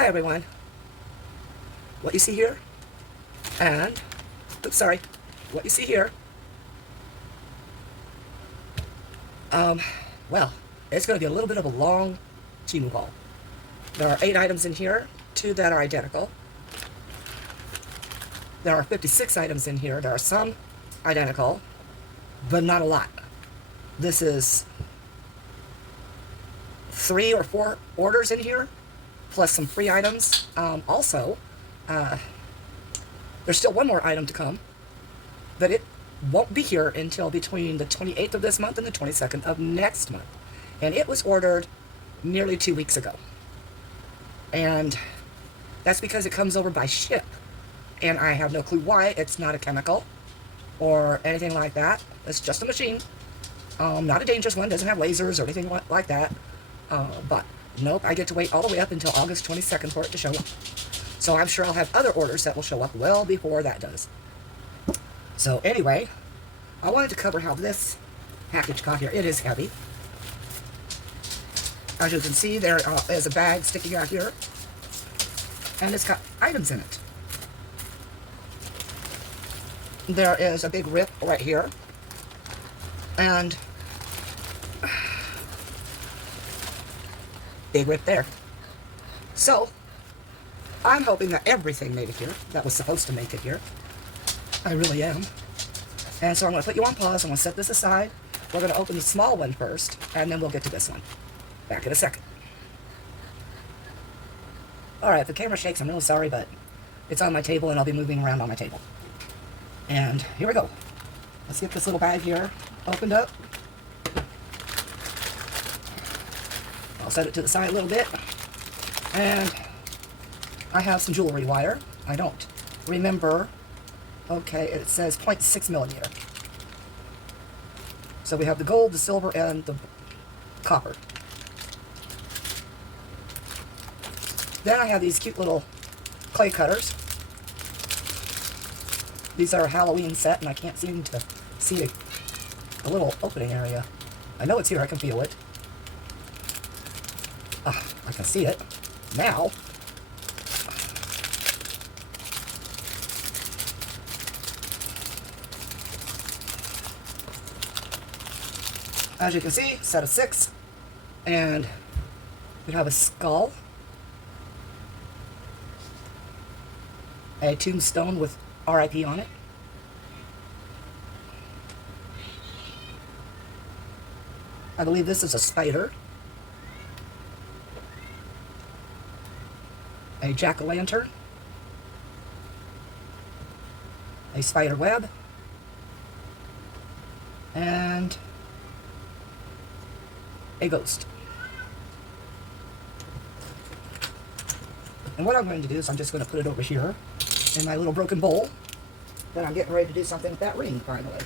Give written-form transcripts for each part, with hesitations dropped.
Hi everyone. What you see here, and, oops, sorry, what you see here, well, it's going to be a little bit of a long Temu haul. There are 8 items in here, 2 that are identical. There are 56 items in here. There are some identical, but not a lot. This is 3 or 4 orders in here, plus some free items. Also, there's still one more item to come, but it won't be here until between the 28th of this month and the 22nd of next month. And it was ordered nearly 2 weeks ago. And that's because it comes over by ship. And I have no clue why. It's not a chemical or anything like that. It's just a machine. Not a dangerous one. Doesn't have lasers or anything like that. But nope, I get to wait all the way up until August 22nd for it to show up. So I'm sure I'll have other orders that will show up well before that does. So anyway, I wanted to cover how this package got here. It is heavy. As you can see, there is a bag sticking out here, and it's got items in it. There is a big rip right here, and big rip there. So, I'm hoping that everything made it here that was supposed to make it here. I really am. And so I'm going to put you on pause. I'm going to set this aside. We're going to open the small one first, and then we'll get to this one. Back in a second. Alright, if the camera shakes, I'm really sorry, but it's on my table, and I'll be moving around on my table. And here we go. Let's get this little bag here opened up. I'll set it to the side a little bit. And I have some jewelry wire. I don't remember. Okay, it says 0.6 millimeter. So we have the gold, the silver, and the copper. Then I have these cute little clay cutters. These are a Halloween set, and I can't seem to see a little opening area. I know it's here, I can feel it. Ah, I can see it. Now, as you can see, set of 6, and we have a skull, a tombstone with RIP on it, I believe this is a spider, a jack-o'-lantern, a spider web, and a ghost. And what I'm going to do is I'm just going to put it over here in my little broken bowl. Then I'm getting ready to do something with that ring finally.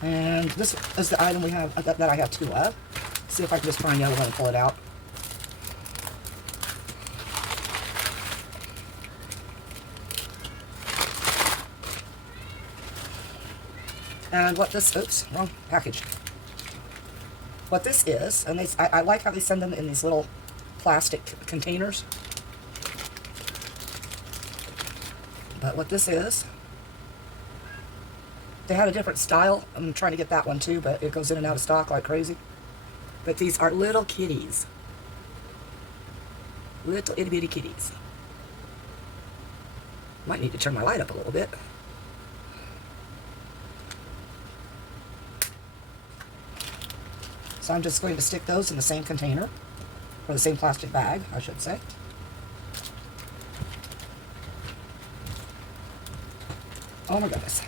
And this is the item we have that I have 2 of. See if I can just find the other one and pull it out. And what this, oops, wrong package. What this is, and I like how they send them in these little plastic containers. But what this is, they had a different style. I'm trying to get that one too, but it goes in and out of stock like crazy. But these are little kitties. Little itty bitty kitties. Might need to turn my light up a little bit. So I'm just going to stick those in the same container, or the same plastic bag, I should say. Oh my goodness.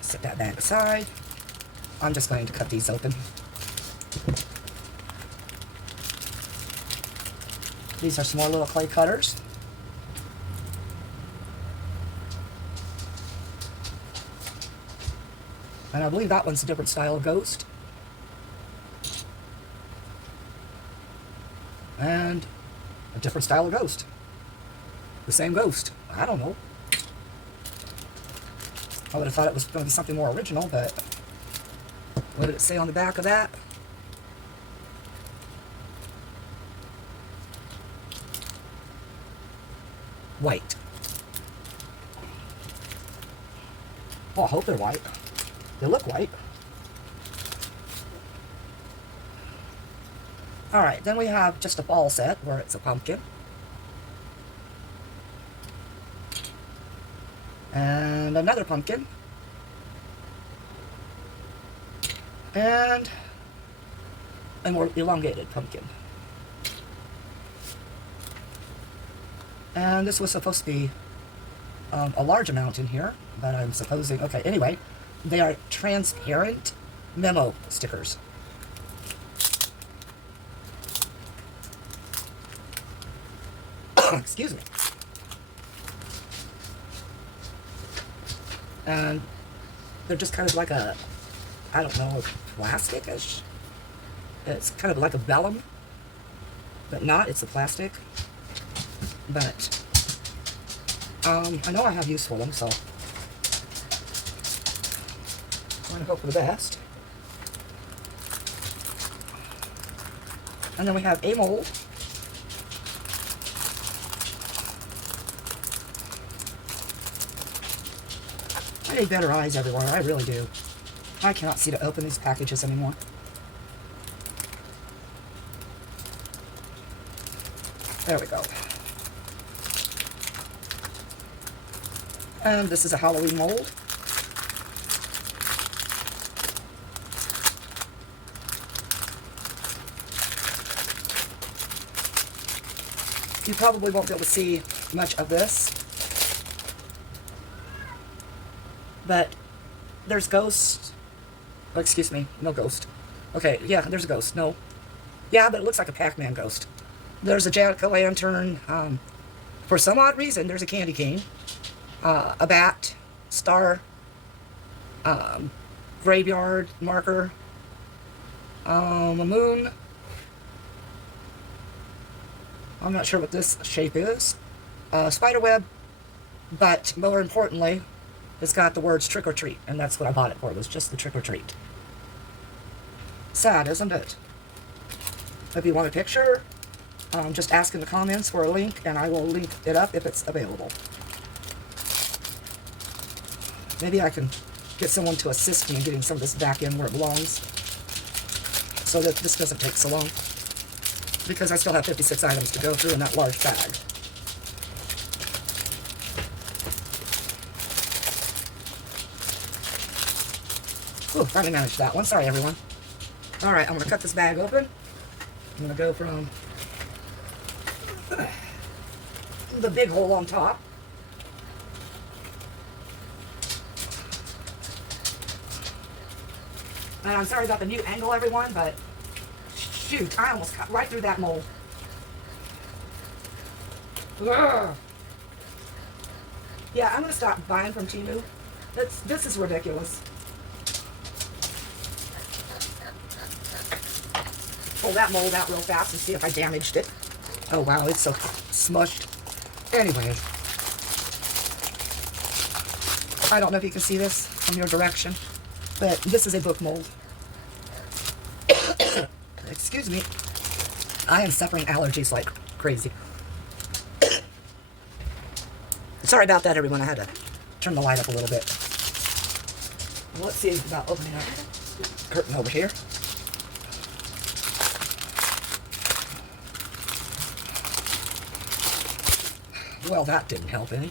Set that bag aside. I'm just going to cut these open. These are some more little clay cutters. And I believe that one's a different style of ghost. And a different style of ghost. The same ghost. I don't know. I would have thought it was going to be something more original, but What did it say on the back of that? White. Well, I hope they're white. They look white. Alright, then we have just a ball set where it's a pumpkin. And another pumpkin. And a more elongated pumpkin. And this was supposed to be a large amount in here, but I'm supposing, okay, anyway, they are transparent memo stickers. Excuse me. And they're just kind of like a, I don't know, plastic-ish. It's kind of like a vellum, but not, it's a plastic. But I know I have use for them, so I'm going to hope for the best. And then we have a mold. I need better eyes everywhere, I really do. I cannot see to open these packages anymore. There we go. And this is a Halloween mold. You probably won't be able to see much of this, but there's ghosts. Oh, excuse me, no ghost. Okay, yeah, there's a ghost. No. Yeah, but it looks like a Pac-Man ghost. There's a jack-o'-lantern. For some odd reason, there's a candy cane. A bat, star, graveyard marker, a moon. I'm not sure what this shape is. Spider web, but more importantly, it's got the words trick or treat, and that's what I bought it for. It was just the trick or treat. Sad, isn't it? If you want a picture, just ask in the comments for a link, and I will link it up if it's available. Maybe I can get someone to assist me in getting some of this back in where it belongs, so that this doesn't take so long, because I still have 56 items to go through in that large bag. Ooh, finally managed that one. Sorry, everyone. Alright, I'm going to cut this bag open. I'm going to go from the big hole on top. And I'm sorry about the new angle, everyone, but shoot, I almost cut right through that mold. Ugh. Yeah, I'm going to stop buying from Temu. This is ridiculous. Pull that mold out real fast and see if I damaged it. Oh wow, it's so smushed. Anyway, I don't know if you can see this from your direction, but this is a book mold. Excuse me. I am suffering allergies like crazy. Sorry about that, everyone. I had to turn the light up a little bit. Well, let's see about opening our curtain over here. Well, that didn't help any.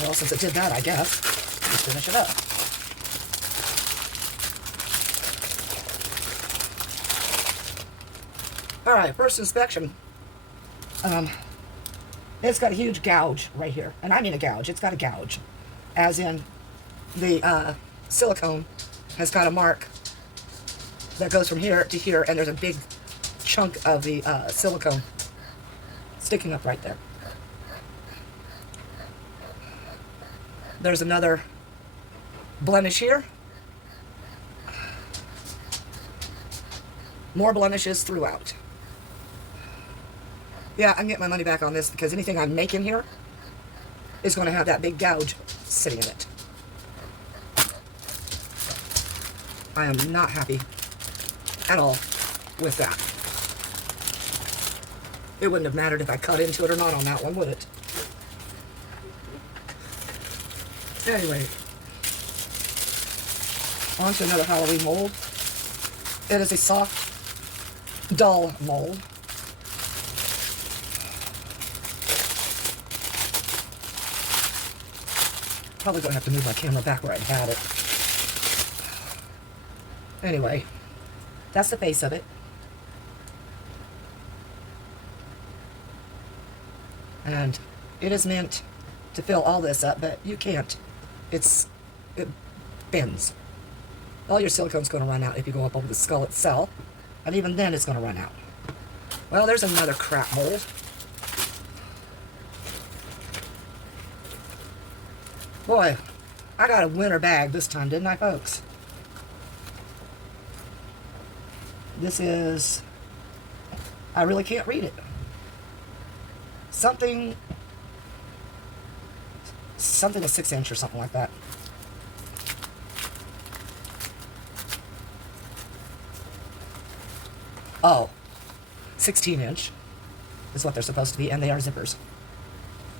Well, since it did that, I guess, let's finish it up. Alright, first inspection. It's got a huge gouge right here. And I mean a gouge. It's got a gouge. As in, the silicone has got a mark that goes from here to here, and there's a big chunk of the silicone sticking up right there. There's another blemish here. More blemishes throughout. Yeah, I can get my money back on this because anything I'm making here is going to have that big gouge sitting in it. I am not happy at all with that. It wouldn't have mattered if I cut into it or not on that one, would it? Anyway, on to another Halloween mold. It is a soft, dull mold. Probably going to have to move my camera back where I had it. Anyway, that's the face of it. And it is meant to fill all this up, but you can't. It bends. All your silicone's going to run out if you go up over the skull itself, and even then it's going to run out. Well, there's another crap mold. Boy, I got a winter bag this time, didn't I, folks? This is... I really can't read it. Something a 6-inch or something like that. Oh, 16-inch is what they're supposed to be, and they are zippers.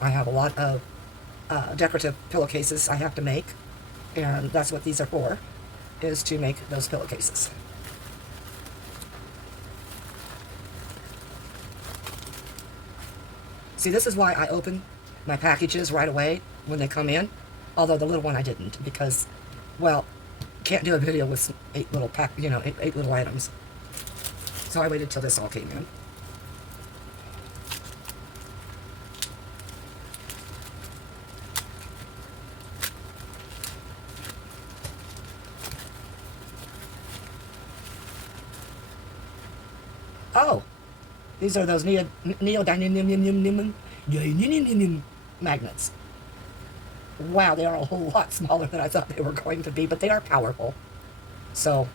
I have a lot of decorative pillowcases I have to make, and that's what these are for, is to make those pillowcases. See, this is why I open my packages right away when they come in, although the little one I didn't, because, well, can't do a video with 8 little eight little items. So I waited till this all came in. Oh, these are those neodymium magnets. Wow, they are a whole lot smaller than I thought they were going to be, but they are powerful. So,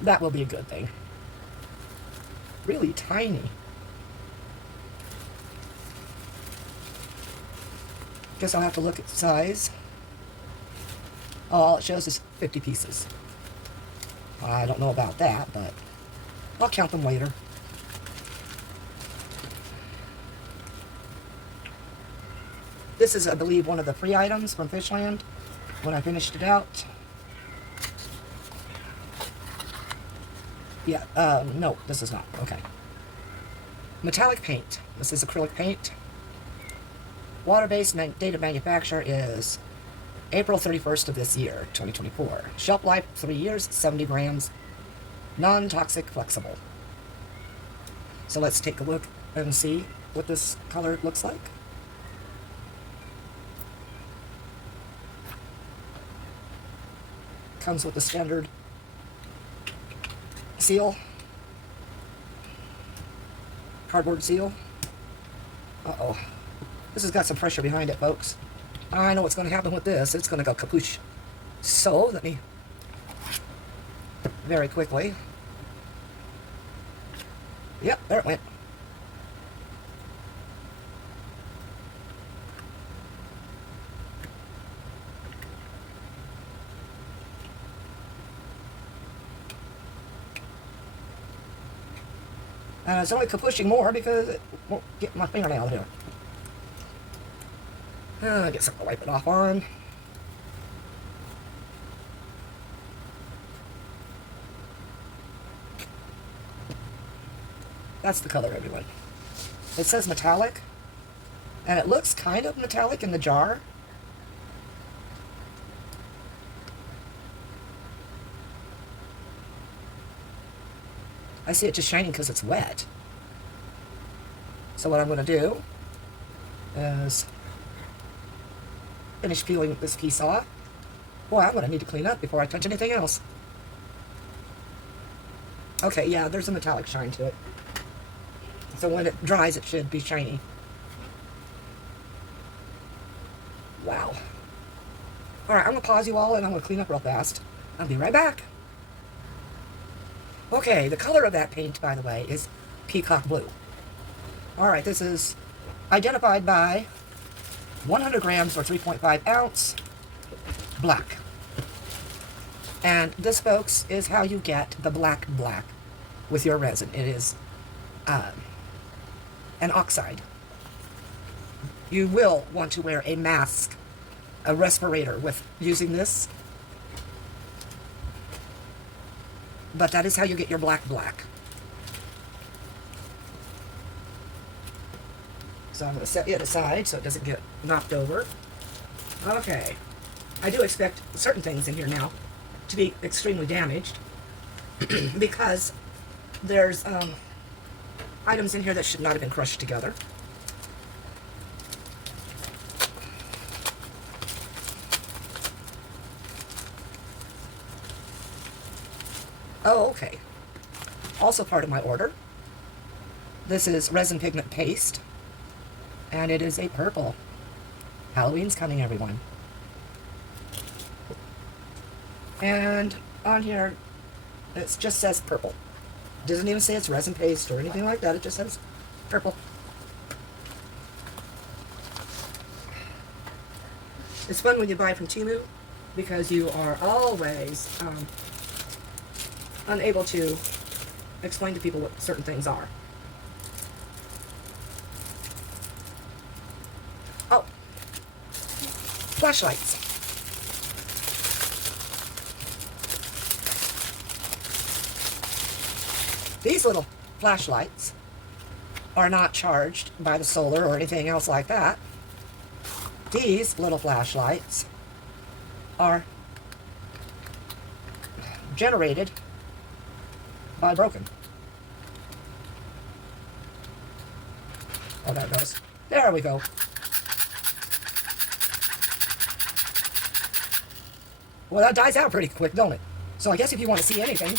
that will be a good thing. Really tiny. Guess I'll have to look at the size. Oh, all it shows is 50 pieces. I don't know about that, but I'll count them later. This is, I believe, one of the free items from Fishland when I finished it out. Yeah, no, this is not. Okay. Metallic paint. This is acrylic paint. Water-based date of manufacture is April 31st of this year, 2024. Shelf life, 3 years, 70 grams. Non-toxic, flexible. So let's take a look and see what this color looks like. Comes with the standard seal. Cardboard seal. Uh-oh. This has got some pressure behind it, folks. I know what's going to happen with this. It's going to go kapoosh. So, let me very quickly. Yep, there it went. It's only kapushing more because it won't get my fingernail here. I get something to wipe it off on. That's the color, everyone. It says metallic, and it looks kind of metallic in the jar. I see it just shining because it's wet. So what I'm going to do is finish peeling this piece off. Boy, I'm going to need to clean up before I touch anything else. Okay, yeah, there's a metallic shine to it. So when it dries, it should be shiny. Wow. Alright, I'm going to pause you all and I'm going to clean up real fast. I'll be right back. Okay, the color of that paint, by the way, is peacock blue. Alright, this is identified by 100 grams or 3.5 ounce black. And this, folks, is how you get the black with your resin. It is an oxide. You will want to wear a mask, a respirator with using this. But that is how you get your black. So I'm going to set it aside so it doesn't get knocked over. Okay. I do expect certain things in here now to be extremely damaged because there's items in here that should not have been crushed together. Oh, okay. Also part of my order. This is resin pigment paste, and it is a purple. Halloween's coming, everyone. And on here, it just says purple. It doesn't even say it's resin paste or anything like that. It just says purple. It's fun when you buy from Temu because you are always unable to explain to people what certain things are. Oh, flashlights. These little flashlights are not charged by the solar or anything else like that. These little flashlights are generated by broken. Oh, there it goes. There we go. Well, that dies out pretty quick, don't it? So I guess if you want to see anything,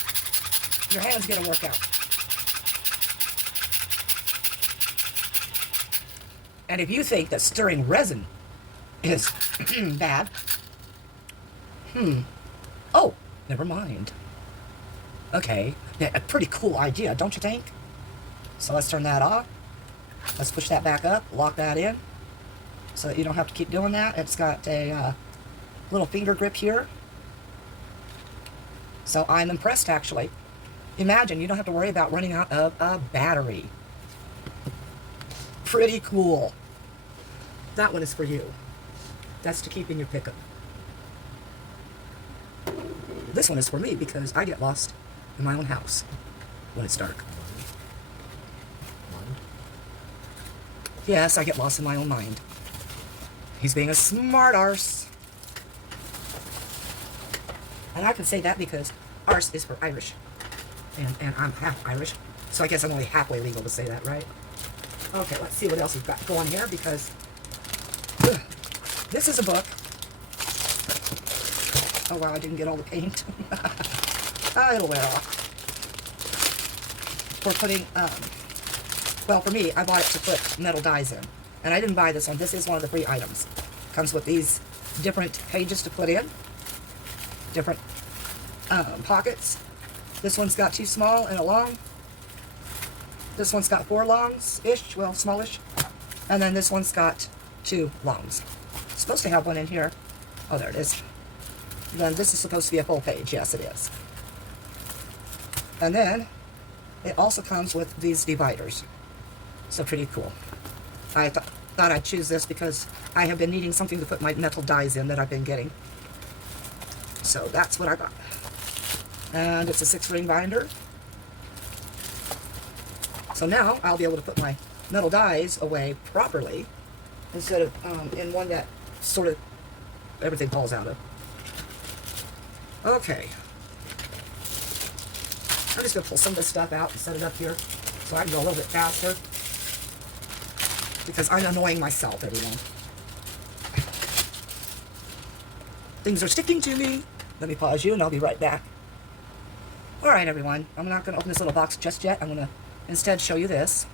your hand's gonna work out. And if you think that stirring resin is bad, oh, never mind. Okay, yeah, a pretty cool idea, don't you think? So let's turn that off. Let's push that back up, lock that in, so that you don't have to keep doing that. It's got a little finger grip here. So I'm impressed, actually. Imagine, you don't have to worry about running out of a battery. Pretty cool. That one is for you. That's to keep in your pickup. This one is for me because I get lost in my own house when it's dark. Yes, I get lost in my own mind. He's being a smart arse. And I can say that because arse is for Irish. And I'm half Irish, so I guess I'm only halfway legal to say that, right? Okay, let's see what else we've got going here, because this is a book. Oh wow, I didn't get all the paint. It'll wear off. For putting, well, for me, I bought it to put metal dies in. And I didn't buy this one. This is one of the free items. Comes with these different pages to put in. Different pockets. This one's got 2 small and a long. This one's got 4 longs-ish, well, smallish. And then this one's got 2 longs. It's supposed to have one in here. Oh, there it is. Then this is supposed to be a full page. Yes, it is. And then it also comes with these dividers. So pretty cool. I thought I'd choose this because I have been needing something to put my metal dies in that I've been getting. So that's what I got. And it's a 6-ring binder. So now I'll be able to put my metal dies away properly instead of in one that sort of everything falls out of. Okay. I'm just going to pull some of this stuff out and set it up here so I can go a little bit faster because I'm annoying myself, everyone. Things are sticking to me. Let me pause you and I'll be right back. Alright, everyone. I'm not going to open this little box just yet. I'm going to instead show you this.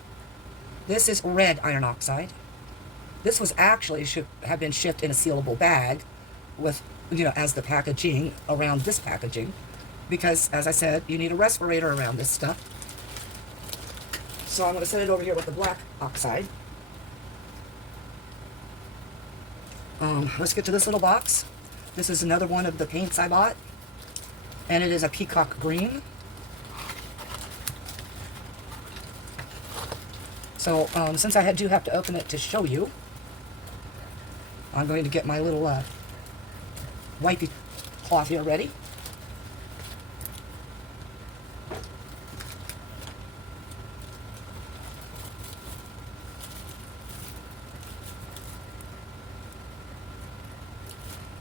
This is red iron oxide. This was actually should have been shipped in a sealable bag with, you know, as the packaging around this packaging. Because, as I said, you need a respirator around this stuff. So I'm going to set it over here with the black oxide. Let's get to this little box. This is another one of the paints I bought. And it is a peacock green. So since I do have to open it to show you, I'm going to get my little wipey cloth here ready.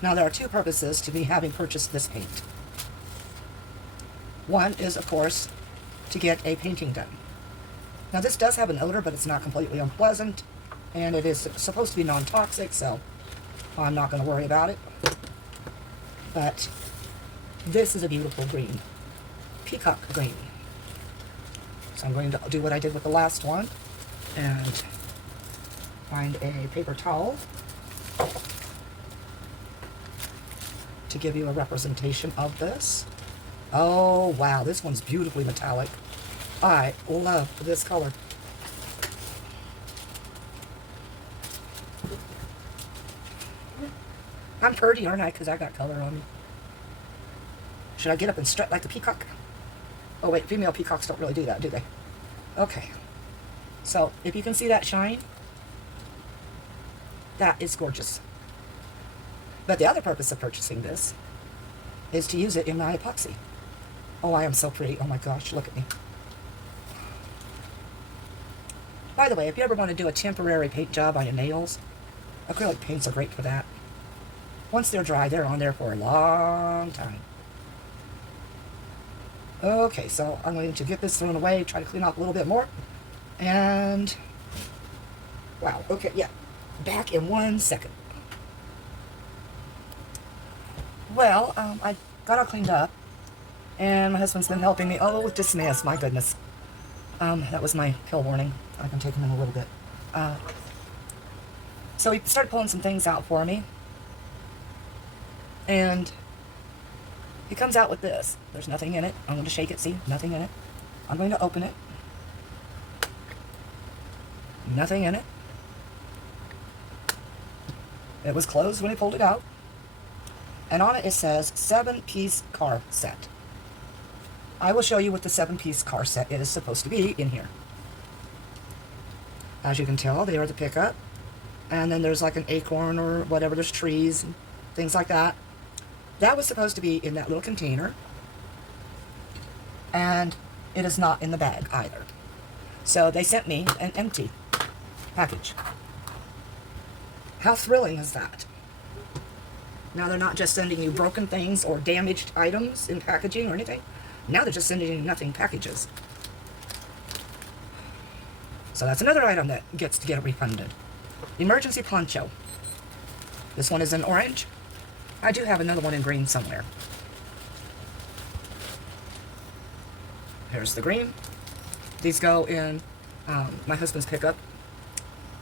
Now there are two purposes to me having purchased this paint. One is, of course, to get a painting done. Now this does have an odor, but it's not completely unpleasant, and it is supposed to be non-toxic, so I'm not going to worry about it. But this is a beautiful green, peacock green. So I'm going to do what I did with the last one and find a paper towel to give you a representation of this. Oh wow, this one's beautifully metallic. I love this color. I'm pretty, aren't I? Because I got color on me. Should I get up and strut like the peacock? Oh wait, female peacocks don't really do that, do they? Okay. So, if you can see that shine, that is gorgeous. But the other purpose of purchasing this is to use it in my epoxy. Oh, I am so pretty. Oh my gosh, look at me. By the way, if you ever want to do a temporary paint job on your nails, acrylic paints are great for that. Once they're dry, they're on there for a long time. Okay, so I'm going to get this thrown away, try to clean up a little bit more. And, wow, okay, yeah. Back in 1 second. Well, I got all cleaned up, and my husband's been helping me. Oh, dismiss, my goodness. That was my kill warning. I can take him in a little bit. So he started pulling some things out for me. And he comes out with this. There's nothing in it. I'm going to shake it, see? Nothing in it. I'm going to open it. Nothing in it. It was closed when he pulled it out. And on it says 7-piece car set. I will show you what the 7-piece car set is supposed to be in here. As you can tell, they are the pickup. And then there's like an acorn or whatever. There's trees and things like that. That was supposed to be in that little container. And it is not in the bag either. So they sent me an empty package. How thrilling is that? Now they're not just sending you broken things or damaged items in packaging or anything. Now they're just sending you nothing packages. So that's another item that gets to get refunded. Emergency poncho. This one is in orange. I do have another one in green somewhere. Here's the green. These go in my husband's pickup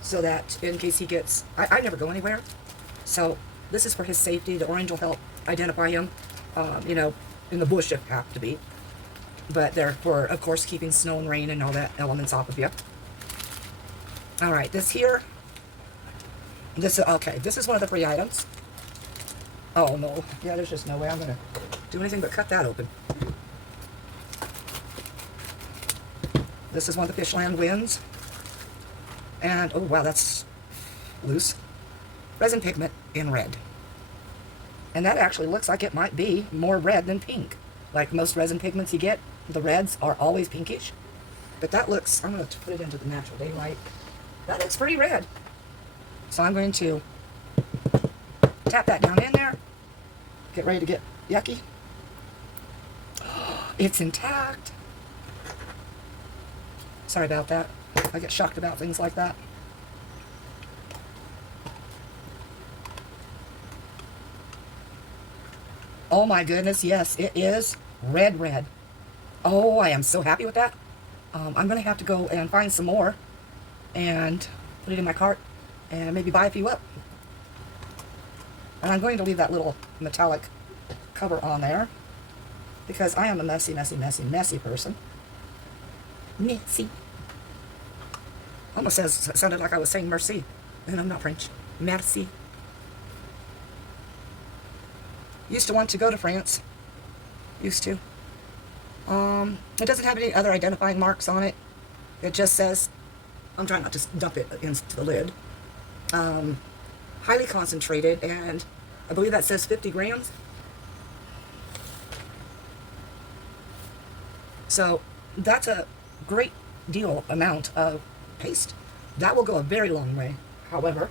so that in case he gets... I never go anywhere. So this is for his safety. The orange will help identify him, you know, in the bush if it have to be. But they're for, of course, keeping snow and rain and all that elements off of you. Alright, this here... This is, okay, this is one of the free items. Oh, no. Yeah, there's just no way I'm going to do anything but cut that open. This is one of the Fishland Winds. And, oh, wow, that's loose. Resin pigment in red. And that actually looks like it might be more red than pink. Like most resin pigments you get, the reds are always pinkish. But that looks, I'm going to put it into the natural daylight. That looks pretty red. So I'm going to tap that down in there. Get ready to get yucky. It's intact. Sorry about that. I get shocked about things like that. Oh my goodness, yes, it is red. Oh, I am so happy with that. I'm going to have to go and find some more and put it in my cart and maybe buy a few up. And I'm going to leave that little metallic cover on there because I am a messy person. Messy. Almost sounded like I was saying merci, and I'm not French. Merci. Used to want to go to France. used to. It doesn't have any other identifying marks on it. It just says, I'm trying not to dump it into the lid. Highly concentrated, and I believe that says 50 grams. So that's a great deal amount of paste. That will go a very long way. However,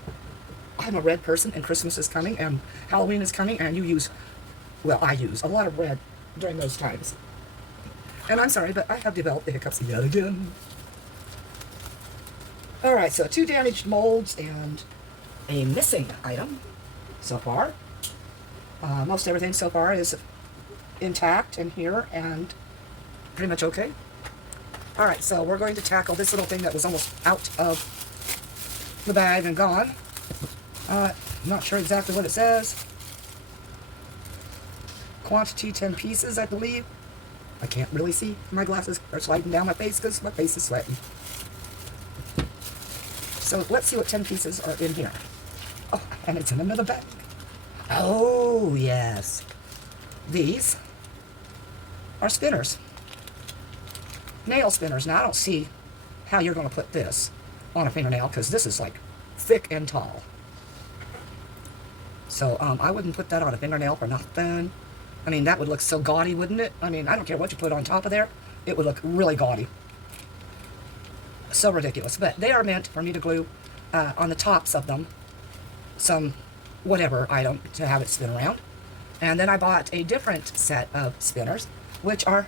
I'm a red person, and Christmas is coming, and Halloween is coming, and I use a lot of red during those times. And I'm sorry, but I have developed the hiccups yet again. Alright, so 2 damaged molds and a missing item so far. Most everything so far is intact in here and pretty much okay. Alright, so we're going to tackle this little thing that was almost out of the bag and gone. I'm not sure exactly what it says. Quantity 10 pieces, I believe. I can't really see. My glasses are sliding down my face because my face is sweating. So let's see what 10 pieces are in here. Oh, and it's in another bag. Oh, yes. These are spinners. Nail spinners. Now, I don't see how you're going to put this on a fingernail because this is like thick and tall. So I wouldn't put that on a fingernail for nothing. I mean, that would look so gaudy, wouldn't it? I mean, I don't care what you put on top of there. It would look really gaudy. So ridiculous. But they are meant for me to glue on the tops of them some whatever item to have it spin around. And then I bought a different set of spinners, which are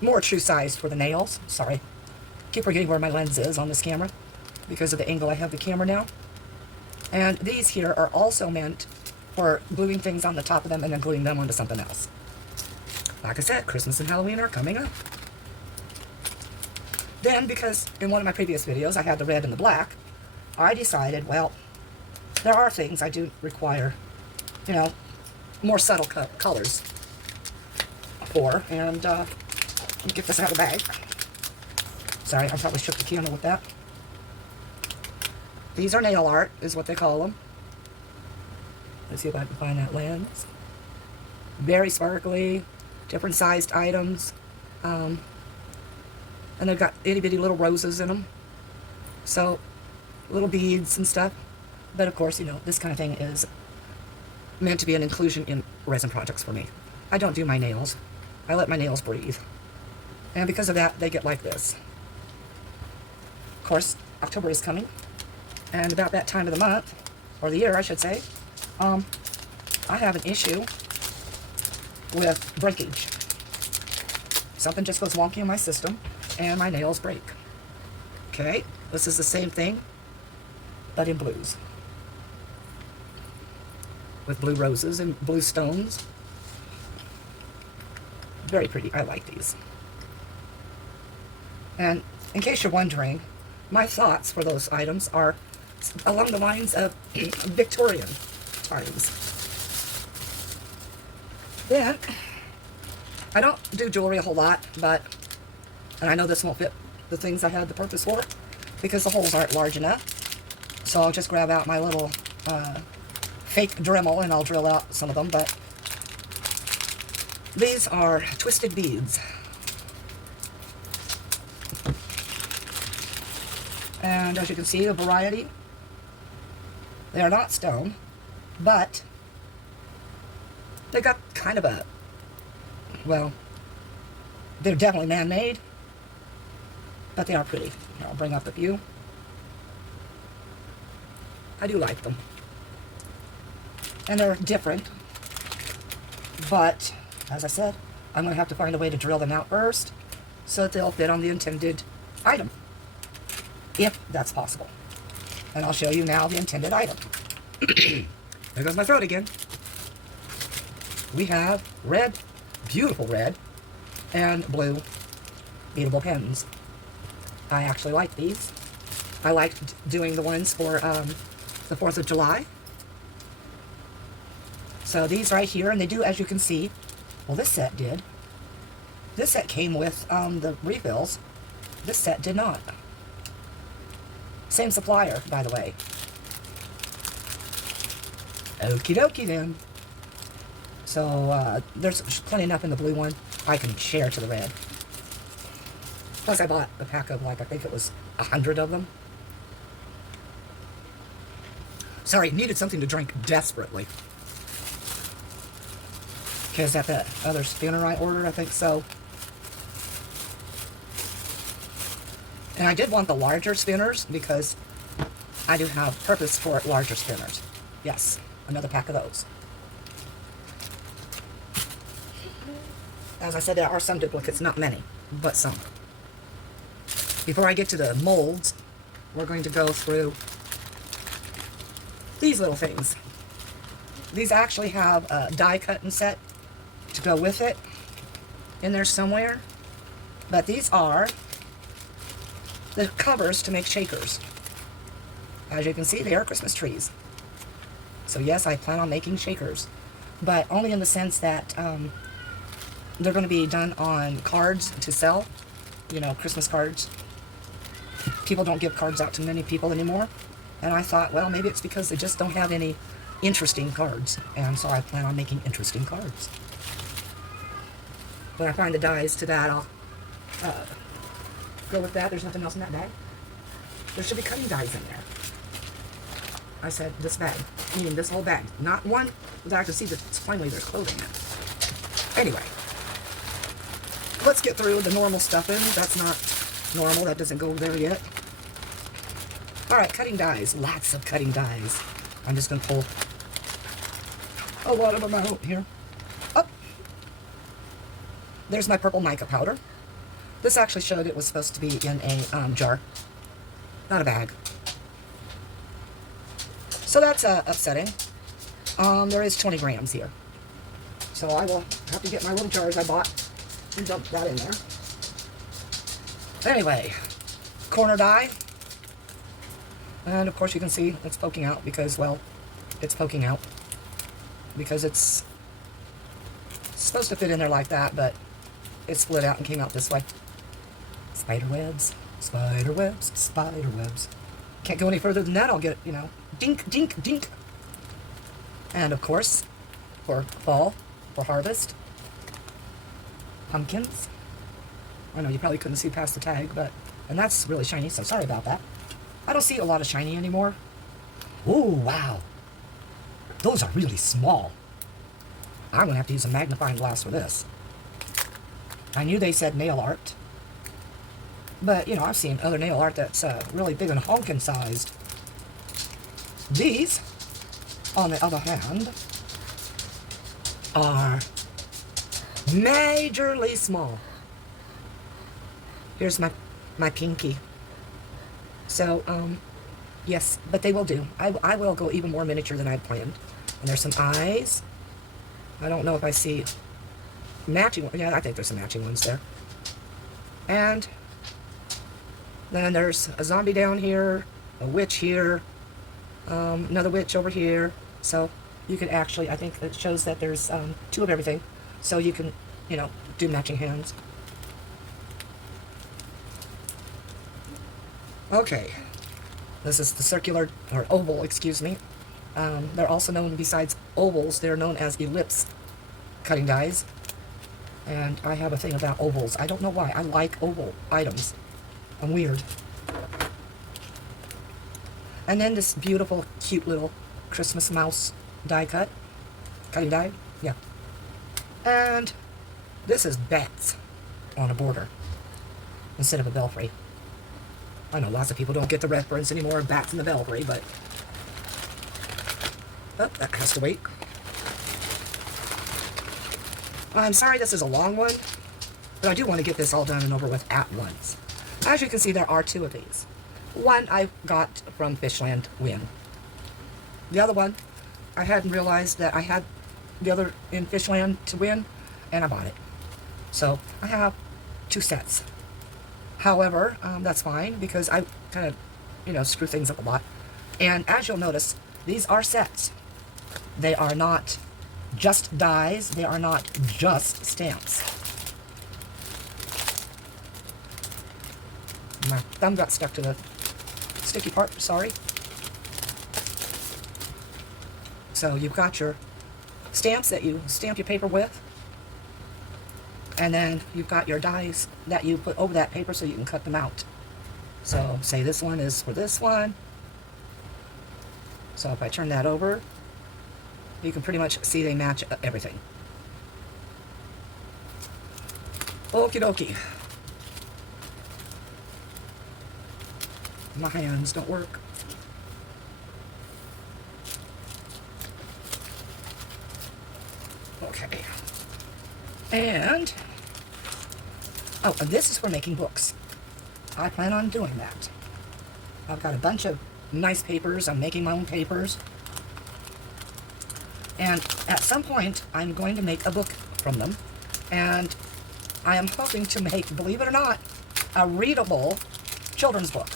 more true size for the nails. Sorry. Keep forgetting where my lens is on this camera because of the angle I have the camera now. And these here are also meant for gluing things on the top of them and then gluing them onto something else. Like I said, Christmas and Halloween are coming up. Then, because in one of my previous videos I had the red and the black, I decided, well, there are things I do require, you know, more subtle colors for. And let me get this out of the bag. Sorry, I probably shook the camera with that. These are nail art, is what they call them. Let's see if I can find that lens. Very sparkly, different sized items. And they've got itty bitty little roses in them. So, little beads and stuff. But of course, you know, this kind of thing is meant to be an inclusion in resin projects for me. I don't do my nails. I let my nails breathe. And because of that, they get like this. Of course, October is coming. And about that time of the month, or the year, I should say, I have an issue with breakage. Something just goes wonky in my system, and my nails break. Okay, this is the same thing, but in blues. With blue roses and blue stones. Very pretty. I like these. And in case you're wondering, my thoughts for those items are along the lines of Victorian times. Then, I don't do jewelry a whole lot, but, and I know this won't fit the things I had the purpose for, because the holes aren't large enough. So I'll just grab out my little fake Dremel and I'll drill out some of them, but these are twisted beads. And as you can see, a variety. They are not stone, but they got kind of a, well, they're definitely man-made, but they are pretty. I'll bring up a few. I do like them. And they're different, but as I said, I'm going to have to find a way to drill them out first so that they'll fit on the intended item, if that's possible. And I'll show you now the intended item. There goes my throat again. We have red, beautiful red, and blue beadable pens. I actually like these. I liked doing the ones for the 4th of July. So these right here, and they do, as you can see, well, this set did. This set came with the refills. This set did not. Same supplier, by the way. Okie dokie then. So there's plenty enough in the blue one. I can share to the red. Plus I bought a pack of, like, I think it was 100 of them. Sorry, needed something to drink desperately. Okay, is that the other spinner I ordered? I think so. And I did want the larger spinners because I do have purpose for larger spinners. Yes, another pack of those. As I said, there are some duplicates, not many, but some. Before I get to the molds, we're going to go through these little things. These actually have a die cutting set to go with it in there somewhere. But these are the covers to make shakers. As you can see, they are Christmas trees. So yes, I plan on making shakers, but only in the sense that they're going to be done on cards to sell, you know, Christmas cards. People don't give cards out to many people anymore, and I thought, well, maybe it's because they just don't have any interesting cards, and so I plan on making interesting cards. When I find the dies to that, I'll go with that. There's nothing else in that bag. There should be cutting dies in there. I said this bag, meaning this whole bag, not one that I can see that plainly there's clothing in. Anyway, let's get through the normal stuff in. That's not normal. That doesn't go there yet. All right, cutting dies. Lots of cutting dies. I'm just going to pull a lot of them out here. Up. There's my purple mica powder. This actually showed it was supposed to be in a jar, not a bag. So that's upsetting. There is 20 grams here. So I will have to get my little jars I bought and dump that in there. Anyway, corner die. And of course you can see it's poking out because, well, it's poking out. Because it's supposed to fit in there like that, but it split out and came out this way. Spider webs, spider webs, spider webs. Can't go any further than that. I'll get, you know, dink, dink, dink. And of course, for fall, for harvest, pumpkins. I know you probably couldn't see past the tag, but, and that's really shiny, so sorry about that. I don't see a lot of shiny anymore. Oh, wow. Those are really small. I'm going to have to use a magnifying glass for this. I knew they said nail art. But, you know, I've seen other nail art that's really big and honkin' sized. These, on the other hand, are majorly small. Here's my pinky. So, yes, but they will do. I will go even more miniature than I had planned. And there's some eyes. I don't know if I see matching. Yeah, I think there's some matching ones there. And then there's a zombie down here, a witch here, another witch over here. So you can actually, I think it shows that there's 2 of everything. So you can, you know, do matching hands. Okay, this is the circular, or oval, excuse me. They're also known, besides ovals, they're known as ellipse cutting dies. And I have a thing about ovals. I don't know why. I like oval items. I'm weird. And then this beautiful, cute little Christmas mouse die cut. Cutting die? Yeah. And this is bats on a border instead of a belfry. I know lots of people don't get the reference anymore of bats in the belfry, but oh, that has to wait. I'm sorry this is a long one, but I do want to get this all done and over with at once. As you can see, there are 2 of these. One I got from Fishland Win. The other one, I hadn't realized that I had the other in Fishland to win, and I bought it. So I have 2 sets. However, that's fine because I kind of, you know, screw things up a lot. And as you'll notice, these are sets. They are not just dies. They are not just stamps. My thumb got stuck to the sticky part, sorry. So you've got your stamps that you stamp your paper with. And then you've got your dies that you put over that paper so you can cut them out. So say this one is for this one. So if I turn that over, you can pretty much see they match everything. Okie dokie. My hands don't work. Okay. And, oh, and this is for making books. I plan on doing that. I've got a bunch of nice papers. I'm making my own papers. And at some point, I'm going to make a book from them. And I am hoping to make, believe it or not, a readable children's book.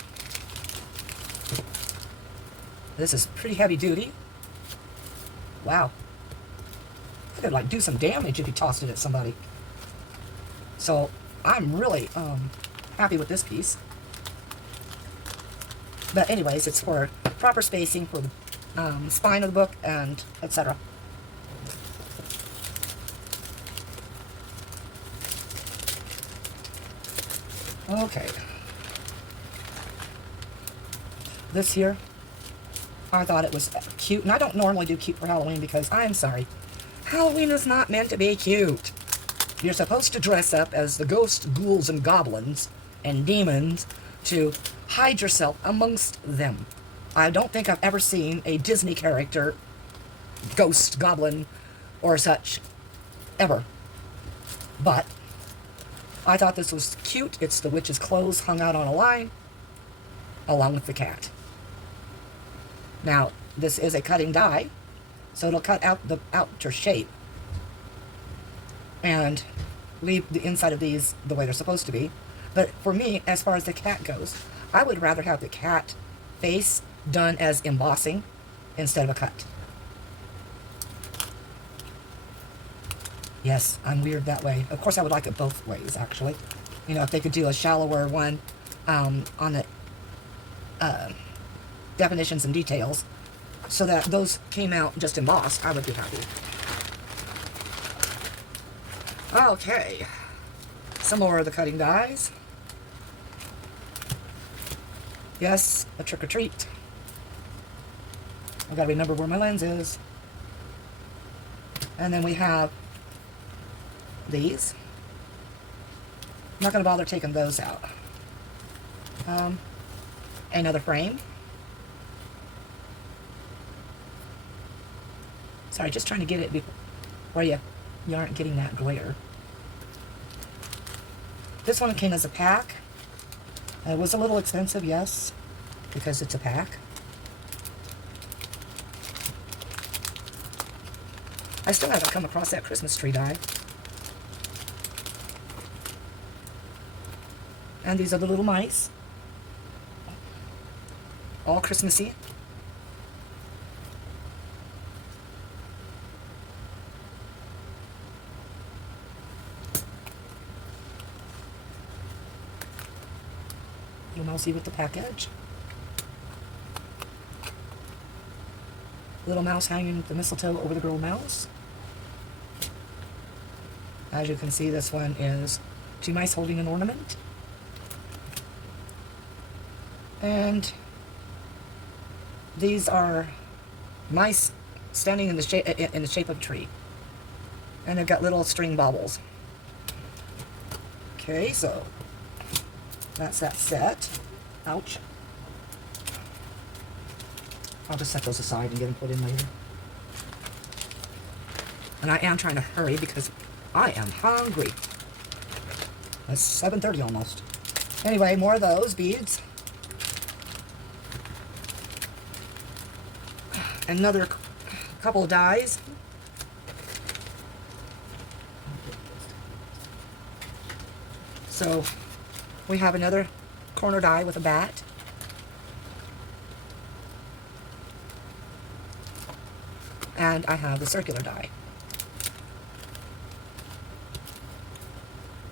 This is pretty heavy duty. Wow. It could like do some damage if you tossed it at somebody. So I'm really happy with this piece. But anyways, it's for proper spacing for the spine of the book and etc. Okay. This here, I thought it was cute, and I don't normally do cute for Halloween because I'm sorry, Halloween is not meant to be cute. You're supposed to dress up as the ghosts, ghouls, and goblins and demons to hide yourself amongst them. I don't think I've ever seen a Disney character, ghost, goblin, or such, ever. But I thought this was cute. It's the witch's clothes hung out on a line, along with the cat. Now, this is a cutting die, so it'll cut out the outer shape and leave the inside of these the way they're supposed to be. But for me, as far as the cat goes, I would rather have the cat face done as embossing instead of a cut. Yes, I'm weird that way. Of course, I would like it both ways, actually. You know, if they could do a shallower one on the definitions and details, so that those came out just embossed, I would be happy. Okay, some more of the cutting dies. Yes, a trick or treat. I've got to remember where my lens is. And then we have these. I'm not going to bother taking those out. Another frame. Sorry, just trying to get it where you aren't getting that glare. This one came as a pack. It was a little expensive, yes, because it's a pack. I still haven't come across that Christmas tree die. And these are the little mice. All Christmassy. Little mousey with the package. Little mouse hanging with the mistletoe over the girl mouse. As you can see, this one is two mice holding an ornament. And these are mice standing in the shape of a tree. And they've got little string baubles. Okay, so that's that set. Ouch. I'll just set those aside and get them put in later. And I am trying to hurry because I am hungry. It's 7:30 almost. Anyway, more of those beads. Another couple of dies. So we have another corner die with a bat. And I have the circular die.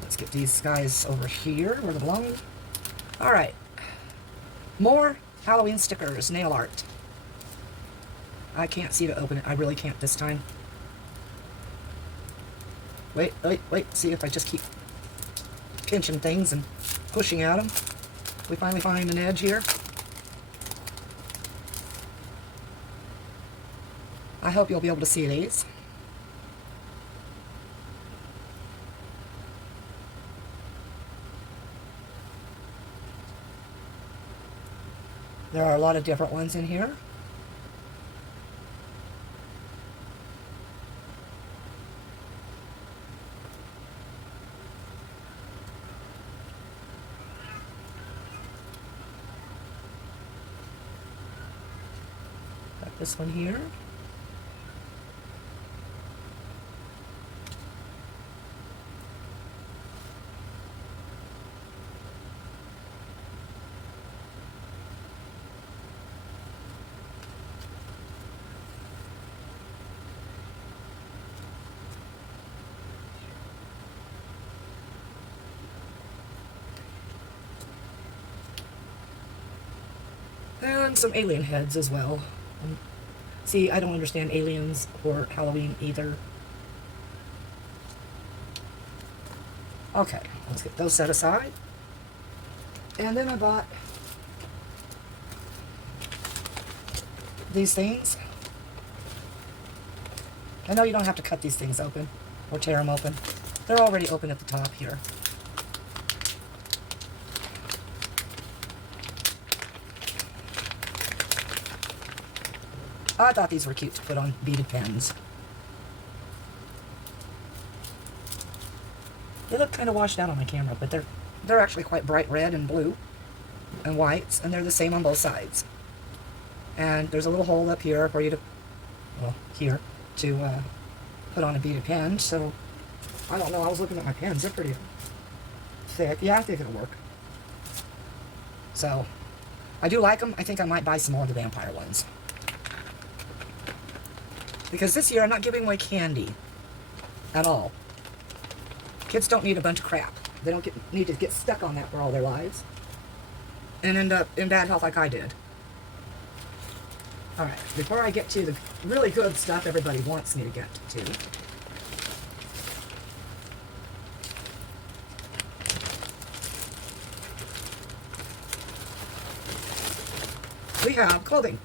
Let's get these guys over here where they belong. Alright. More Halloween stickers, nail art. I can't see to open it. I really can't this time. Wait. See if I just keep pinching things and pushing at them. We finally find an edge here. I hope you'll be able to see these. There are a lot of different ones in here. Got this one here. And some alien heads as well. See, I don't understand aliens or Halloween either. Okay, let's get those set aside. And then I bought these things. I know you don't have to cut these things open or tear them open. They're already open at the top here. I thought these were cute to put on beaded pens. They look kind of washed out on my camera, but they're actually quite bright red and blue and whites, and they're the same on both sides. And there's a little hole up here for you to, well, here, to put on a beaded pen. So, I don't know, I was looking at my pens. They're pretty thick. Yeah, I think it'll work. So, I do like them. I think I might buy some more of the vampire ones. Because this year I'm not giving away candy at all. Kids don't need a bunch of crap. They don't need to get stuck on that for all their lives and end up in bad health like I did. Alright, before I get to the really good stuff everybody wants me to get to, we have clothing.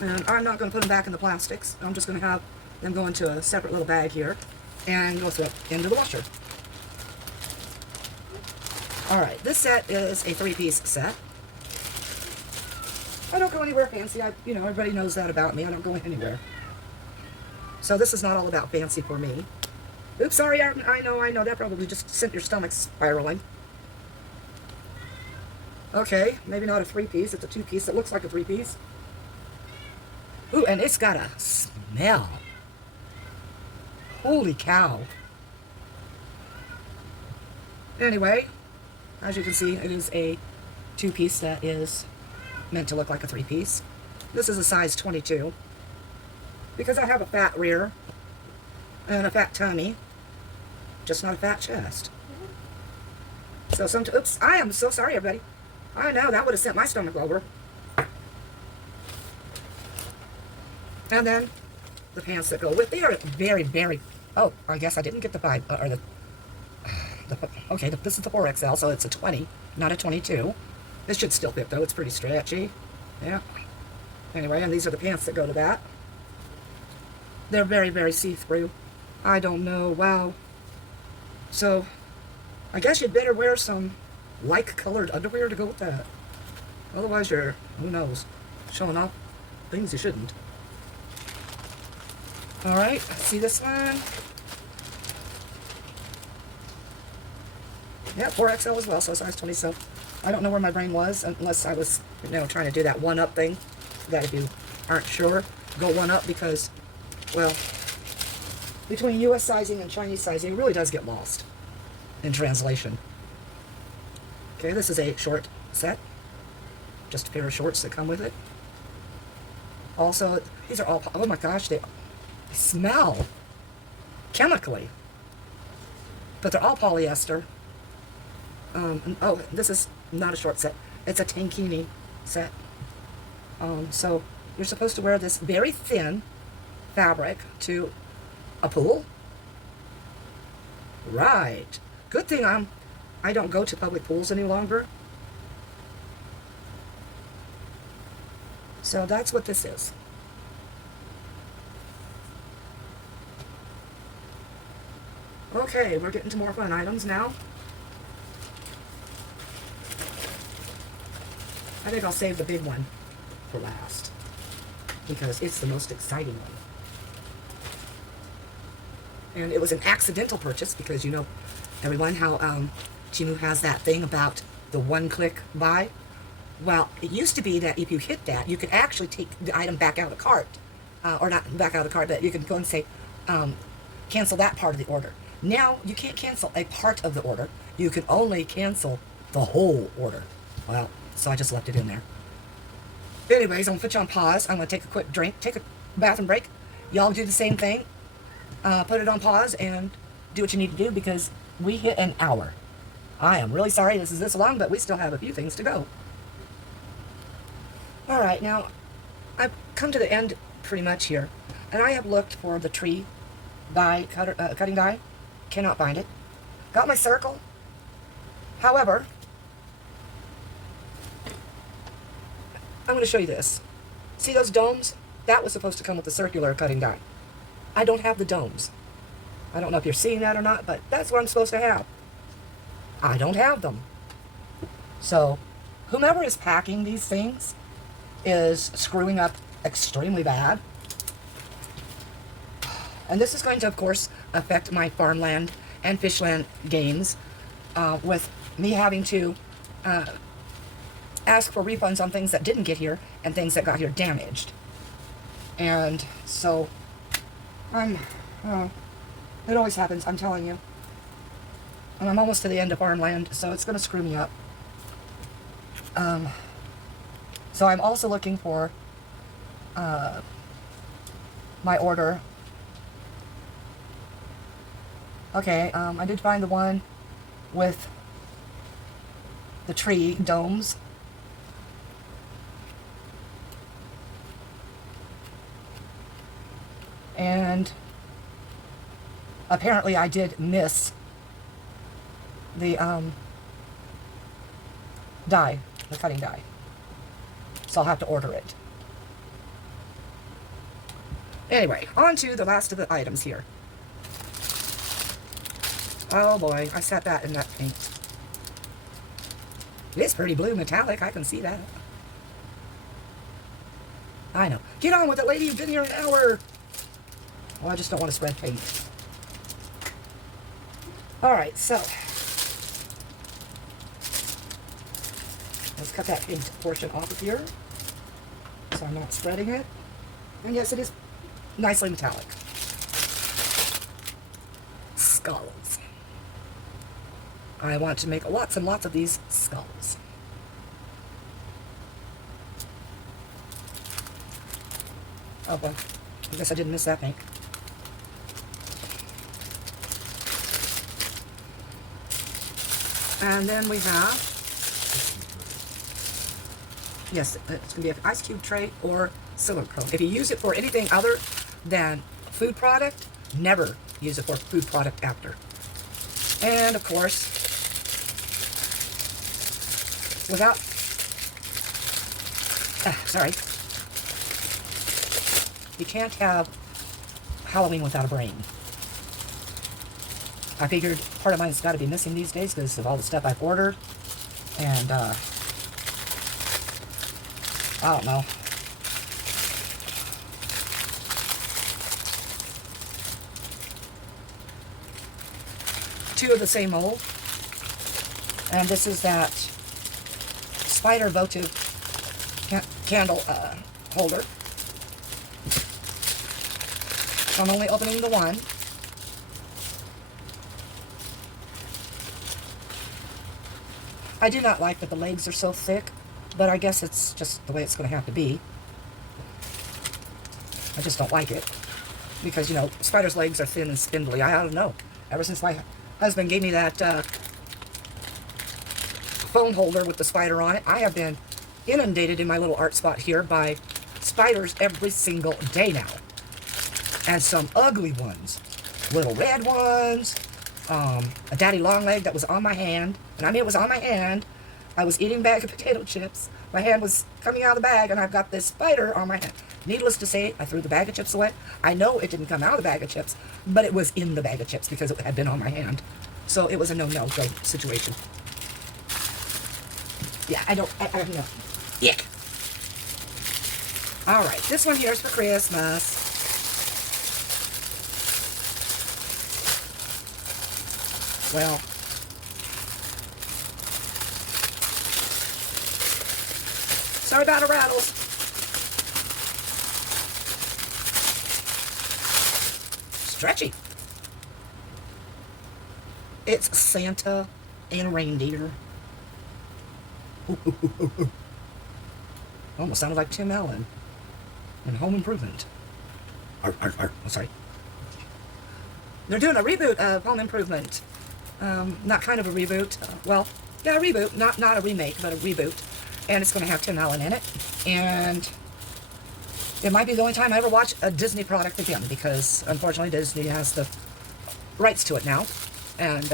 And I'm not going to put them back in the plastics. I'm just going to have them go into a separate little bag here and go into the washer. Alright, this set is a 3-piece set. I don't go anywhere fancy. Everybody knows that about me. I don't go anywhere. So this is not all about fancy for me. Oops, sorry, I know. That probably just sent your stomach spiraling. Okay, maybe not a 3-piece. It's a 2-piece. It looks like a 3-piece. Ooh, and it's got a smell. Holy cow. Anyway, as you can see, it is a 2-piece that is meant to look like a 3-piece. This is a size 22. Because I have a fat rear and a fat tummy, just not a fat chest. So oops, I am so sorry, everybody. I know, that would have sent my stomach over. And then the pants that go with. They are very, very. Oh, I guess I didn't get the 5 or okay. This is the 4XL, so it's a 20, not a 22. This should still fit though. It's pretty stretchy. Yeah. Anyway, and these are the pants that go to that. They're very, very see-through. I don't know. Wow. So, I guess you'd better wear some like-colored underwear to go with that. Otherwise, you're, who knows, showing off things you shouldn't. Alright, see this one? Yeah, 4XL as well, so size 20. So I don't know where my brain was unless I was, trying to do that one-up thing. That if you aren't sure, go one-up because, well, between US sizing and Chinese sizing, it really does get lost in translation. Okay, this is a short set. Just a pair of shorts that come with it. Also, these are all, oh my gosh, they smell chemically, but they're all polyester. Oh, this is not a short set, it's a tankini set. So you're supposed to wear this very thin fabric to a pool. Right. Good thing I don't go to public pools any longer. So that's what this is. Okay, we're getting to more fun items now. I think I'll save the big one for last, because it's the most exciting one. And it was an accidental purchase, because you know, everyone, how Temu has that thing about the one-click buy. Well, it used to be that if you hit that, you could actually take the item back out of the cart. Or not back out of the cart, but you can go and say, cancel that part of the order. Now, you can't cancel a part of the order. You can only cancel the whole order. Well, so I just left it in there. Anyways, I'm going to put you on pause. I'm going to take a quick drink, take a bathroom break. Y'all do the same thing. Put it on pause and do what you need to do, because we hit an hour. I am really sorry this is this long, but we still have a few things to go. Alright, now, I've come to the end pretty much here, and I have looked for the tree die cutting die. Cannot find it. Got my circle. However, I'm going to show you this. See those domes? That was supposed to come with the circular cutting die. I don't have the domes. I don't know if you're seeing that or not, but that's what I'm supposed to have. I don't have them. So, whomever is packing these things is screwing up extremely bad. And this is going to, of course, affect my farmland and fishland games, with me having to ask for refunds on things that didn't get here and things that got here damaged. And so, it always happens, I'm telling you. And I'm almost to the end of farmland, so it's going to screw me up. So I'm also looking for my order. Okay, I did find the one with the tree domes. And apparently I did miss the die, the cutting die. So I'll have to order it. Anyway, on to the last of the items here. Oh boy, I set that in that paint. It's pretty blue metallic, I can see that. I know. Get on with it, lady, you've been here an hour. Well, I just don't want to spread paint. Alright, so let's cut that paint portion off of here, so I'm not spreading it. And yes, it is nicely metallic. Skulls. I want to make lots and lots of these skulls. Oh well, I guess I didn't miss that paint. And then we have, yes, it's going to be an ice cube tray or silicone. If you use it for anything other than food product, never use it for food product after. And of course, without, sorry, you can't have Halloween without a brain. I figured part of mine's got to be missing these days because of all the stuff I've ordered. And, I don't know. Two of the same mold. And this is that spider votive candle holder. So I'm only opening the one. I do not like that the legs are so thick, but I guess it's just the way it's going to have to be. I just don't like it. Because, you know, spider's legs are thin and spindly. I don't know. Ever since my husband gave me that phone holder with the spider on it, I have been inundated in my little art spot here by spiders every single day now. and some ugly ones. Little red ones, a daddy long leg that was on my hand, and I mean it was on my hand. I was eating a bag of potato chips. My hand was coming out of the bag, and I've got this spider on my hand. Needless to say, I threw the bag of chips away. I know it didn't come out of the bag of chips, but it was in the bag of chips because it had been on my hand. So it was a no-no go situation. Yeah, I don't know. Ick. All right, this one here is for Christmas. Well, sorry about the rattles. Stretchy. It's Santa and reindeer. Almost sounded like Tim Allen in Home Improvement. I'm sorry. They're doing a reboot of Home Improvement. Not kind of a reboot. Well, yeah, a reboot. Not a remake, but a reboot. And it's going to have Tim Allen in it. And it might be the only time I ever watch a Disney product again, because unfortunately Disney has the rights to it now. And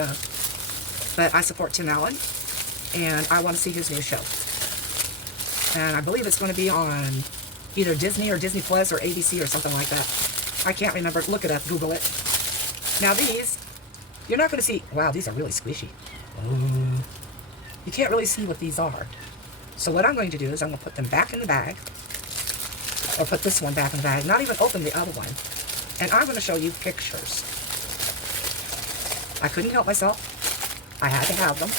but I support Tim Allen, and I want to see his new show. And I believe it's going to be on either Disney or Disney Plus or ABC or something like that. I can't remember. Look it up. Google it. Now these, you're not going to see. Wow, these are really squishy. You can't really see what these are. So what I'm going to do is I'm going to put them back in the bag. Or put this one back in the bag. Not even open the other one. And I'm going to show you pictures. I couldn't help myself. I had to have them.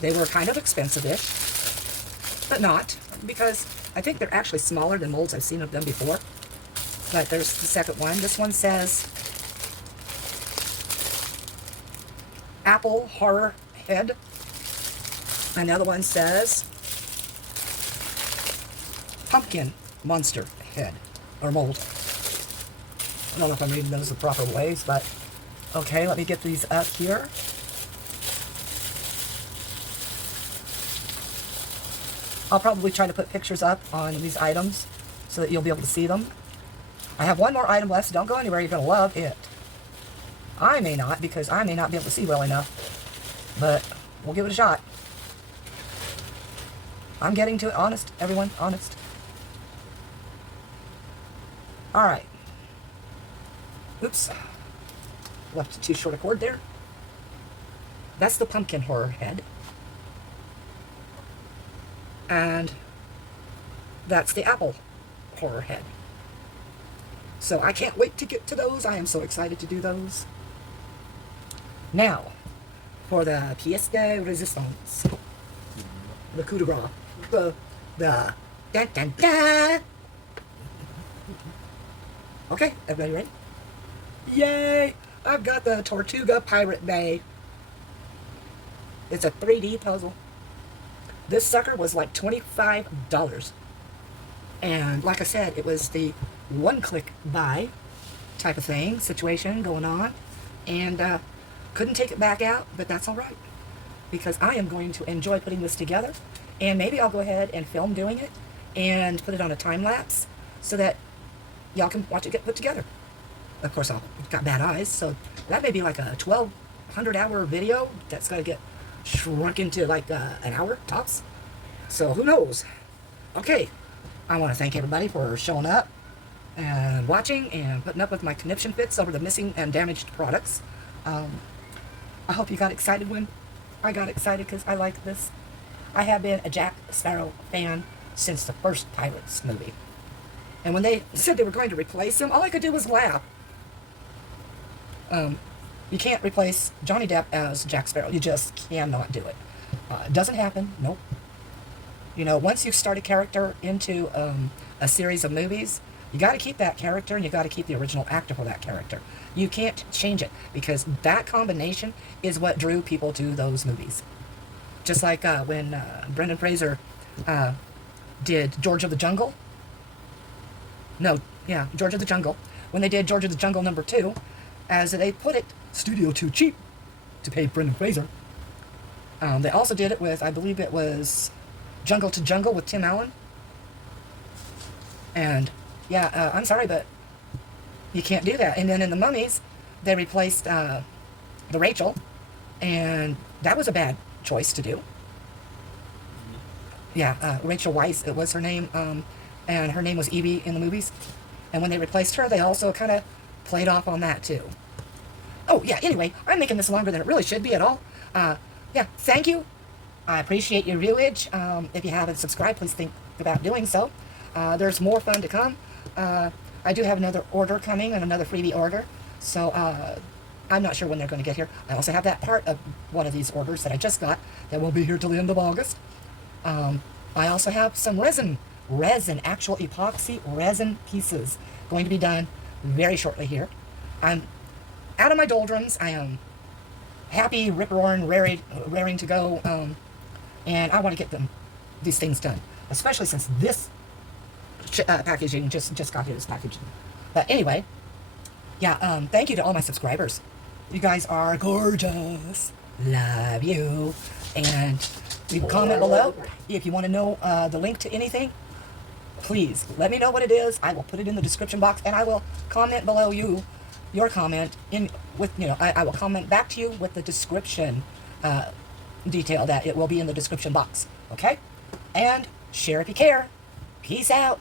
They were kind of expensive-ish, but not, because I think they're actually smaller than molds I've seen of them before. But there's the second one. This one says Apple Horror Head. And the other one says Pumpkin Monster Head, or mold. I don't know if I'm reading those the proper ways, but okay, let me get these up here. I'll probably try to put pictures up on these items so that you'll be able to see them. I have one more item left, so don't go anywhere. You're going to love it. I may not, because I may not be able to see well enough, but we'll give it a shot. I'm getting to it. Honest, everyone. Honest. All right. Oops. Left too short a cord there. That's the Pumpkin Horror Head. And that's the Apple Horror Head. So I can't wait to get to those. I am so excited to do those. Now, for the pièce de résistance. The coup de grace. The dun dun dun. Okay, everybody ready? Yay! I've got the Tortuga Pirate Bay. It's a 3D puzzle. This sucker was like $25. And like I said, it was the one-click buy type of thing, situation going on. And couldn't take it back out, but that's all right. Because I am going to enjoy putting this together. And maybe I'll go ahead and film doing it and put it on a time-lapse so that y'all can watch it get put together. Of course, I've got bad eyes, so that may be like a 1,200-hour video that's going to get shrunk into like an hour tops. So who knows? Okay, I want to thank everybody for showing up and watching and putting up with my conniption fits over the missing and damaged products. I hope you got excited when I got excited, because I like this. I have been a Jack Sparrow fan since the first Pirates movie. And when they said they were going to replace him, all I could do was laugh. You can't replace Johnny Depp as Jack Sparrow. You just cannot do it. It doesn't happen. Nope. You know, once you start a character into a series of movies, you got to keep that character, and you got to keep the original actor for that character. You can't change it, because that combination is what drew people to those movies. Just like when Brendan Fraser did George of the Jungle. No, yeah, George of the Jungle. When they did George of the Jungle #2, as they put it, studio too cheap to pay Brendan Fraser. They also did it with, I believe it was Jungle to Jungle with Tim Allen. And, yeah, I'm sorry, but You can't do that. And then in the mummies, they replaced the Rachel, and that was a bad choice to do. Yeah, Rachel Weisz, it was her name, and her name was Evie in the movies. And when they replaced her, they also kind of played off on that too. Oh, yeah, anyway, I'm making this longer than it really should be at all. Yeah, thank you. I appreciate your viewage. If you haven't subscribed, please think about doing so. There's more fun to come. I do have another order coming and another freebie order. So I'm not sure when they're going to get here. I also have that part of one of these orders that I just got that will be here till the end of August. I also have some resin, actual epoxy resin pieces going to be done very shortly here. I'm out of my doldrums. I am happy, rip-roaring, raring to go, and I want to get these things done, especially since this packaging just got here, this packaging. But anyway, yeah, thank you to all my subscribers. You guys are gorgeous. Love you. And leave a comment below if you want to know the link to anything. Please let me know what it is. I will put it in the description box, and I will comment below your comment I will comment back to you with the description detail that it will be in the description box. Okay? And share if you care. Peace out.